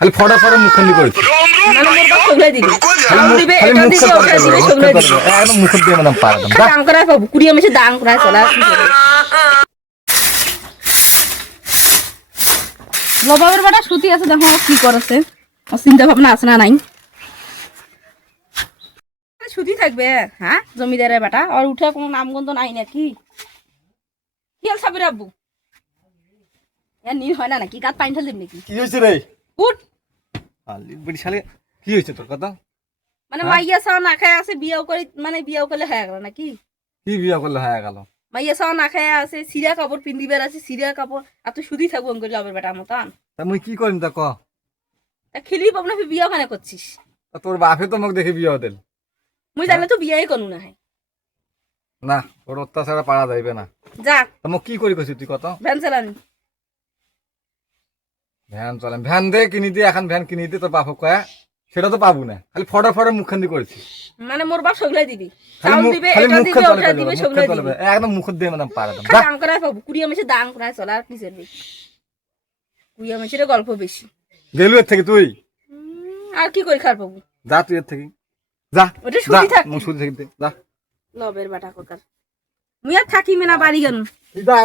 খালি photo photo মুখখানি করেছি মানে মোর বাপ সগলাই দিবি খালি চাউল মুখ দিবে খালি এটা মুখ দিবে ওটা দিবে সগলাই দিবি একদম মুখ দিয়ে মানে পারলাম দাম করা পাবো কুড়িয়ে মেশে দাম করা চলা লবাবের বেটা সুতি আছে দেখো কি করেছে চিন্তা ভাবনা আছে না নাই সুতি থাকবে হ্যাঁ জমিদারের বেটা আর উঠে কোনো নামগন্ধ নাই নাকি কি হল সাবির আব্বু এ নীল হয় না নাকি কাত পাইন ঢাল দিবি নাকি কি হয়েছে রে উঠ আলি বড়ি শালে কি হয়েছে তোর কথা মানে মাইয়া সাও না খায় আছে বিয়াও করে মানে বিয়াও করলে হয়ে গেল নাকি কি বিয়া করলে হয়ে গেল মাইয়া সাও না খায় আছে সিরা কাপড় পিন্দিবার আছে সিরা কাপড় আর তুই সুদি থাকবো অঙ্কল লবের বেটা মতন তা মুই কি করিম তা ক তা খেলি পাবো না বিয়া ওখানে করছিস তা তোর বাপে তো মোক দেখে বিয়া দিল মুই জানলে তো বিয়াই করু না হয় না ওর অত্যাচারে পারা যাইবে না যাক তা মোক কি করি কইছিস তুই কত ভ্যান চালানি ভ্যান চলে ভ্যান দে কিনি দে এখন ভ্যান কিনি দে তোর বাপক কয়া সেটা তো পাবো না খালি ফটো ফটো মুখখানি করেছিস মানে মোর বাপ সগলাই দিবি খালি চাউল মুখ দিবে খালি এটা মুখখান দিবে চলে ওটা দিবে সগলাই দিবি একদম মুখ দিয়ে মানে পারলাম দাম করায় পাবো কুড়িয়ে মেশে দাম করায় চলা আর কি চলবে কুড়িয়ে মেশে গল্প বেশি গেলু এর থেকে তুই আর কি করে খার পাবো যা তুই এর থেকে যা ওটা সুদি থাক মুখ সুদি থেকে যা লবের বাটা কোকার মুই আর থাকি মেনা বাড়ি গেল যা